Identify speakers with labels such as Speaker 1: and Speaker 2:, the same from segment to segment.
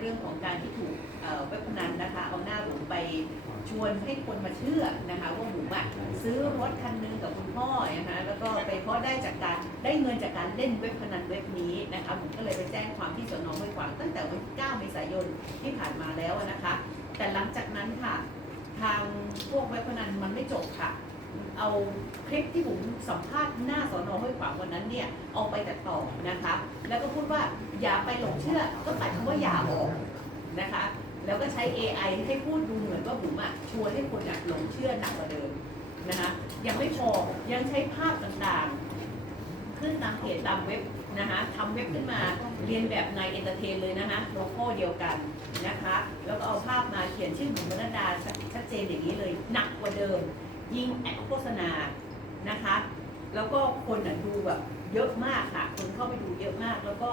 Speaker 1: เรื่องของการที่ถูกเว็บพนันนะคะเอาหน้าบุ๋มไปชวนให้คนมาเชื่อนะคะว่าบุ๋มอะซื้อรถคันหนึงกับคุณพ่อนะคะแล้วก็ไปเพราะได้จากการได้เงินจากการเล่นเว็บพนันเว็บนี้นะคะบุ๋มก็เลยไปแจ้งความที่สนห้วยขวางตั้งแต่วันที่ 9 เมษายนที่ผ่านมาแล้วนะคะ แต่หลังจากนั้นค่ะ ทางพวกเว็บพนันมันไม่จบค่ะ เอาคลิปที่ผมสัมภาษณ์หน้าสอนอห้วยขวางวันนั้นเนี่ยเอาไปตัดต่อนะคะ แล้วก็พูดว่าอย่าไปหลงเชื่อก็ตัดคำว่าอย่าออกนะคะ แล้วก็ใช้ AI ให้พูดดูเหมือนว่าผมอะชวนให้คนอะหลงเชื่อหนักกว่าเดิมนะคะยังไม่พอยังใช้ภาพต่างๆ ขึ้นตามเพจตามเว็บนะคะทำเว็บขึ้นมาเรียนแบบในเอนเตอร์เทนเลยนะคะโลโก้เดียวกันนะคะ แล้วก็เอาภาพมาเขียนชื่อบุ๋มบรรดาชัดเจนอย่างนี้เลยหนักกว่าเดิม ยิ่งแอดโฆษณานะคะ แล้วก็คนอะดูแบบเยอะมากค่ะ คนเข้าไปดูเยอะมาก แล้วก็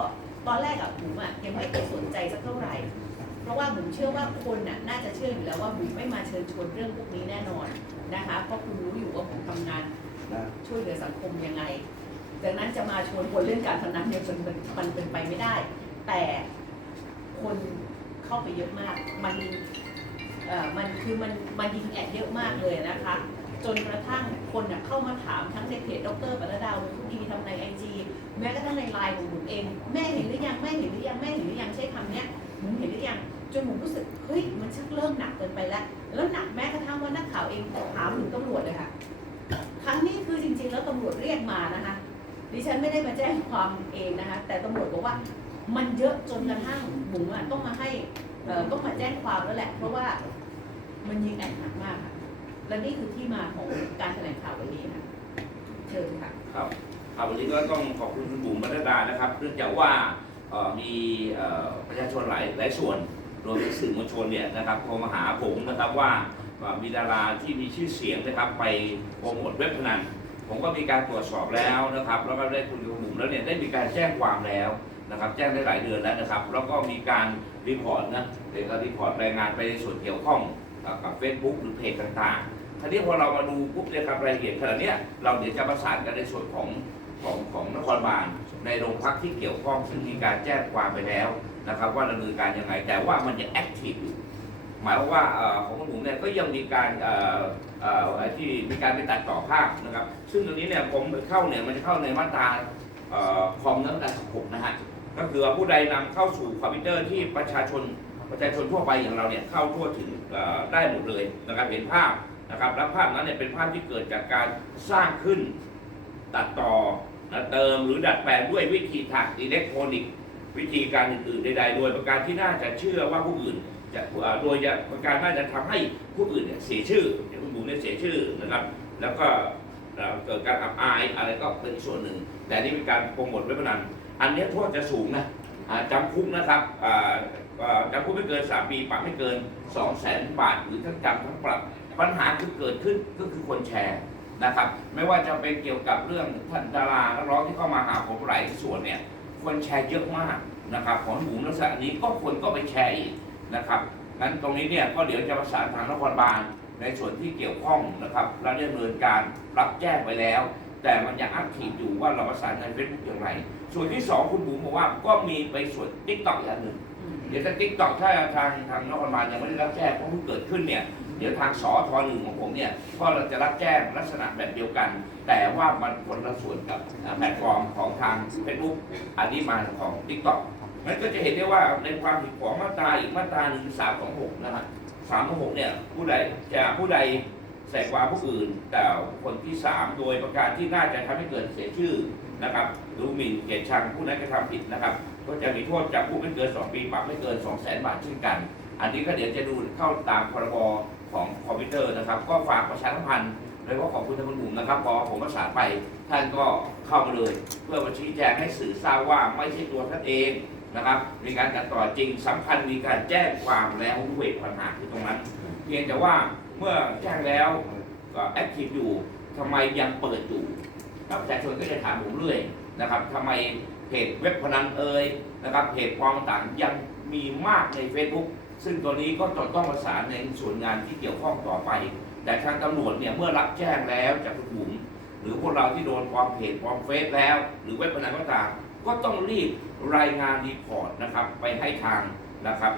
Speaker 1: ตอนแรกอะบุ๋มอะยังไม่ได้สนใจสักเท่าไหร่ เพราะว่าบุ๋มเชื่อว่าคนน่ะน่าจะเชื่ออยู่แล้วว่าบุ๋มไม่มาเชิญชวนเรื่องพวกนี้แน่นอนนะคะ เพราะคุณรู้อยู่ว่าผมทำงานช่วยเหลือสังคมยังไงดังนั้นจะมาชวนคนเรื่องการพนันเนี่ยมันมันเป็นไปไม่ได้ แต่คนเข้าไปเยอะมาก มันมันคือมันมันยิงแอดเยอะมากเลยนะคะ จนกระทั่งคนน่ะเข้ามาถามทั้งในเพจดรปรดาวทุกทีทำในไอจีแม้กระทั่งในไลน์ของผมเอง แม่เห็นหรือยังแม่เห็นหรือยังแม่เห็นหรือยังใช้คำเนี้ยผมเห็นหรือยังจนผมรู้สึกเฮ้ยมันชักเริ่มหนักเกินไปแล้ว แล้วหนักแม้กระทั่งว่านักข่าวเองถามถึงตำรวจเลยค่ะครั้งนี้คือจริง ๆ แล้วตำรวจเรียกมานะคะ ดิฉันไม่ได้มาแจ้งความเองนะคะ แต่ตำรวจบอกว่ามันเยอะจนกระทั่งบุ๋มอะต้องมาให้ต้องมาแจ้งความแล้วแหละ เพราะว่ามันยิงแอดหนักมากค่ะ และนี่คือที่มาของการแถลงข่าววันนี้ค่ะเชิญค่ะ
Speaker 2: ครับครับวันนี้ก็ต้องขอบคุณคุณบุ๋มบรรดานะครับ เนื่องจากว่ามีประชาชนหลายหลายส่วนรวมถึงสื่อมวลชนเนี่ยนะครับโทรมาหาผมนะครับว่ามีดาราที่มีชื่อเสียงนะครับ ไปโปรโมทเว็บพนันผมก็มีการตรวจสอบแล้วนะครับ แล้วก็ได้คุณกับบุ๋มแล้วเนี่ยได้มีการแจ้งความแล้วนะครับ แจ้งได้หลายเดือนแล้วนะครับ แล้วก็มีการรีพอร์ตนะเดี๋ยวก็รีพอร์ตรายงานไปในส่วนเกี่ยวข้องกับ Facebook หรือเพจต่างๆ ทีนี้พอเรามาดูปุ๊บเนี่ยครับรายละเอียดขนาดเนี้ยเราเดี๋ยวจะประสานกันในส่วนของของของนครบาลในโรงพักที่เกี่ยวข้องซึ่งมีการแจ้งความไปแล้วนะครับ ว่าดำเนินการยังไงแต่ว่ามันยังแอคทีฟอยู่หมายความว่าเอ่อของคุณหมูเนี่ยก็ยังมีการอ่อเอ่อไอ้ที่มีการไปตัดต่อภาพนะครับ ซึ่งตรงนี้เนี่ยผมเข้าเนี่ยมันจะเข้าในมาตราเอ่อคอมนั้นแต่สิบหกนะฮะก็คือผู้ใดนำเข้าสู่คอมพิวเตอร์ที่ประชาชนประชาชนทั่วไปอย่างเราเนี่ยเข้าทั่วถึงได้หมดเลยนะครับเห็นภาพ นะครับและภาพนั้นเนี่ยเป็นภาพที่เกิดจากการสร้างขึ้นตัดต่อนะเติมหรือดัดแปลงด้วยวิธีทางอิเล็กทรอนิกส์วิธีการอื่นๆใดๆ โดยประการที่น่าจะเชื่อว่าผู้อื่นจะโดยจะประการน่าจะทำให้ผู้อื่นเนี่ยเสียชื่อเดี๋ยวคุณบุ๋มเนี่ยเสียชื่อนะครับ แล้วก็เกิดการอับอายอะไรก็เป็นส่วนหนึ่ง แต่นี่เป็นการโปรโมทเว็บพนันอันนี้โทษจะสูงนะจำคุกนะครับ จำคุกไม่เกิน 3 ปีปรับไม่เกิน 2 0 0 0 0 0บาท หรือทั้งจำทั้งปรับ ปัญหาคือเกิดขึ้นก็คือคนแชร์นะครับ ไม่ว่าจะเป็นเกี่ยวกับเรื่องท่านดารานักร้องที่เข้ามาหาผมหลายส่วนเนี่ยคนแชร์เยอะมากนะครับของหมูลักษณะนี้ก็คนก็ไปแชร์อีกนะครับงั้นตรงนี้เนี่ยก็เดี๋ยวจะประสานทางนครบาลในส่วนที่เกี่ยวข้องนะครับเราได้ดำเนินการรับแจ้งไปแล้ว แต่มันยังอักทีฟอยู่ว่าเราประสานในเฟซบุ๊กอย่างไร ส่วนที่สองคุณบุ๋มบอกว่าก็มีไปส่วนทิกตอกอย่างหนึ่ง เดี๋ยวถ้าติ๊กต็อกถ้าทางทางนครบาลยังไม่ได้รับแจ้งเพราะเพิ่งเกิดขึ้นเนี่ยเดี๋ยวทางสอทอหนึ่งของผมเนี่ยก็เราจะรับแจ้งลักษณะแบบเดียวกัน แต่ว่ามันคนละส่วนกับแพลตฟอร์มของทางเฟซบุ๊กอันนี้มาของติ๊กต็อกมันก็จะเห็นได้ว่าในความผิดของมาตราอีกมาตราหนึ่งสามของหกนะครับสามของหกเนี่ยผู้ใดจะผู้ใดใส่ความผู้อื่นแต่คนที่สามโดยประการที่น่าจะทำให้เกิดเสียชื่อนะครับรือหมิ่นเกียรติชังผู้นั้นกระทำผิดนะครับ ก็จะมีโทษจำคุกไม่เกิน 2 ปีปรับไม่เกิน 2 0 0 0 0 0 บาทเช่นกัน อันนี้ก็เดี๋ยวจะดูเข้าตามพรบของคอมพิวเตอร์นะครับ ก็ฝากประชาสัมพันธ์โดยเฉพาะขอบคุณท่านคุณหนุ่มนะครับพอผมประสานไปท่านก็เข้ามาเลย เพื่อมาชี้แจงให้สื่อทราบว่าไม่ใช่ตัวท่านเองนะครับมีการตัดต่อจริงสำคัญมีการแจ้งความแล้วด้วยปัญหาที่ตรงนั้น เพียงแต่ว่าเมื่อแจ้งแล้วก็แอคทีฟอยู่ทำไมยังเปิดอยู่ประชาชนก็จะถามผมเรื่อยนะครับทำไม เพจเว็บพนันเอ่ยนะครับเพจความต่างยังมีมากใน Facebook ซึ่งตัวนี้ก็จะต้องประสานในส่วนงานที่เกี่ยวข้องต่อไป แต่ทางตำรวจเนี่ยเมื่อรับแจ้งแล้วจากคุณบุ๋มหรือพวกเราที่โดนความเพจความเฟซแล้ว หรือเว็บพนันก็ตามก็ต้องรีบรายงานรีพอร์ตนะครับไปให้ทางนะครับ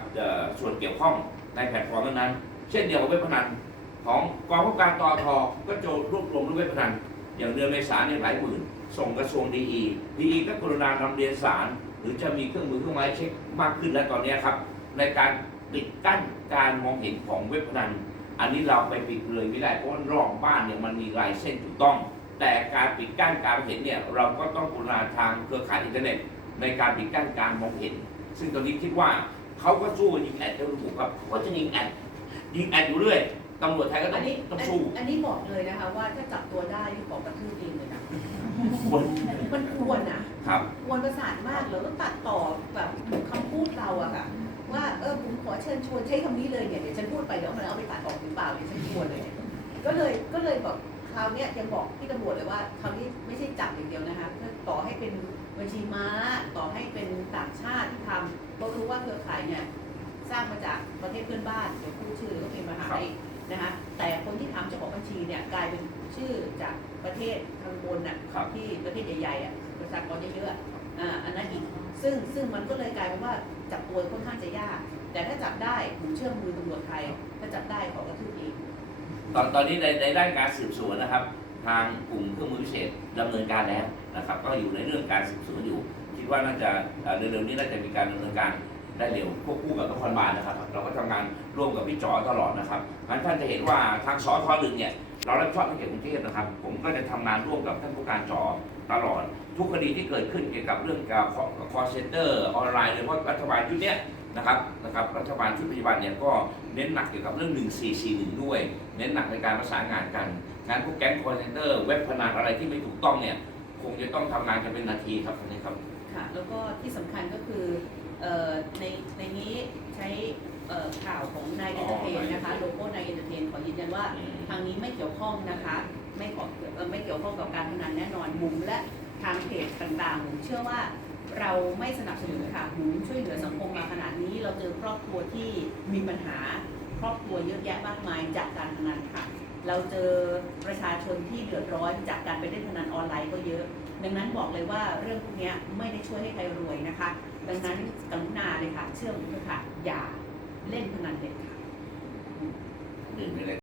Speaker 2: ส่วนเกี่ยวข้องในแพลตฟอร์มนั้นๆเช่นเดียวกับเว็บพนันของกองผู้การตอทอก็จะรวบรวมเรื่องเว็บพนันอย่างเดือนเมษายนเนี่ยหลายหมื่น ส่งกระทรวงดีอีดีอีก็กรุณานำเรียนสาร หรือจะมีเครื่องมือเครื่องไม้เช็คมากขึ้นแล้วตอนนี้ครับ ในการปิดกั้นการมองเห็นของเว็บพนันอันนี้เราไปปิดเลยไม่ได้เพราะรอบบ้านเนี่ยมันมีลายเส้นถูกต้อง แต่การปิดกั้นการเห็นเนี่ยเราก็ต้องกรุณาทางเครือข่ายอินเทอร์เน็ต ในการปิดกั้นการมองเห็น ซึ่งตอนนี้คิดว่าเขาก็สู้ยิงแอดเจ้าถูกครับเขาก็จะยิงแอดยิงแอดอยู่เรื่อยตำรวจไทยก็ต้
Speaker 1: อ
Speaker 2: งต้อง
Speaker 1: อัน
Speaker 2: สู้
Speaker 1: อันนี้บอกเลยนะคะว่าถ้าจับตัวได้นี่ขอกระทืบเองเลย นะ
Speaker 2: คน
Speaker 1: มันควรอะ
Speaker 2: ครับ
Speaker 1: ควรประสานมากเลยแล้วตัดต่อแบบคำพูดเราอะค่ะว่าเออผมขอเชิญชวนใช้คำนี้เลยเนี่ยเดี๋ยวฉันพูดไปเดี๋ยวมันเอาไปตัดออกหรือเปล่าเนี่ยฉันกลัวเลยก็เลยก็เลยแบบคราวเนี้ยยังบอกพี่ตำรวจเลยว่าคราวนี้ไม่ใช่จับอย่างเดียวนะคะต่อให้เป็นบัญชีม้าต่อให้เป็นต่างชาติที่ทำเพราะรู้ว่าเครือข่ายเนี่ยสร้างมาจากประเทศเพื่อนบ้านเดี๋ยวพูดชื่อก็เป็นมหาลัยนะคะ แต่คนที่ทำเจ้าของบัญชีเนี่ยกลายเป็นชื่อจากประเทศทางบนน่ะ
Speaker 2: ครับ
Speaker 1: ที่ประเทศใหญ่ๆอะประชากรเยอะๆอ่าอันนั้นอีกซึ่งซึ่งมันก็เลยกลายเป็นว่าจับตัวค่อนข้างจะยาก แต่ถ้าจับได้ผมเชื่อมือตำรวจไทยถ้าจับได้ขอกระทืบเอง
Speaker 2: ตอนตอนนี้ในในด้านการสืบสวนนะครับ ทางกลุ่มเครื่องมือพิเศษดำเนินการแล้วนะครับ ก็อยู่ในเรื่องการสืบสวนอยู่ คิดว่าน่าจะเอ่อเร็วๆนี้น่าจะมีการดำเนินการ ได้เร็วควบคู่กับนครบาลนะครับ เราก็ทำงานร่วมกับพี่จอตลอดนะครับงั้นท่านจะเห็นว่าทางสอทอหนึ่งเนี่ยเรารับผิดชอบในเขตกรุงเทพนะครับ ผมก็จะทำงานร่วมกับท่านผู้การจอตลอด ทุกคดีที่เกิดขึ้นเกี่ยวกับเรื่องการคอร์เซนเตอร์ออนไลน์โดยเฉพาะรัฐบาลชุดเนี้ยนะครับนะครับรัฐบาลชุดปัจจุบันเนี่ยก็เน้นหนักเกี่ยวกับเรื่อง 1441 ด้วย เน้นหนักในการประสานงานกันงานพวกแก๊งคอร์เซนเตอร์เว็บพนันอะไรที่ไม่ถูกต้องเนี่ยคงจะต้องทำงานกันเป็นนาทีครับตรงนี้ครับ
Speaker 1: ค่ะแล้วก็ที่สำคัญก็คือ ในในนี้ใช้เอ่อข่าวของนายเอนเตอร์เทนนะคะโลโก้นายเอนเตอร์เทนขอยืนยันว่าทางนี้ไม่เกี่ยวข้องนะคะ ไม่ขอเอ่อไม่เกี่ยวข้องกับการพนันแน่นอนบุ๋มและทางเพจต่างๆผมเชื่อว่าเราไม่สนับสนุนค่ะบุ๋มช่วยเหลือสังคมมาขนาดนี้ เราเจอครอบครัวที่มีปัญหาครอบครัวเยอะแยะมากมายจากการพนันค่ะ เราเจอประชาชนที่เดือดร้อนจากการไปเล่นพนันออนไลน์ก็เยอะ ดังนั้นบอกเลยว่าเรื่องพวกเนี้ยไม่ได้ช่วยให้ใครรวยนะคะ ดังนั้นกรุณาเลยค่ะ เชื่อผมเถอะค่ะ อย่าเล่นพนันเด็ดขาด
Speaker 2: หนึ่งไปเลย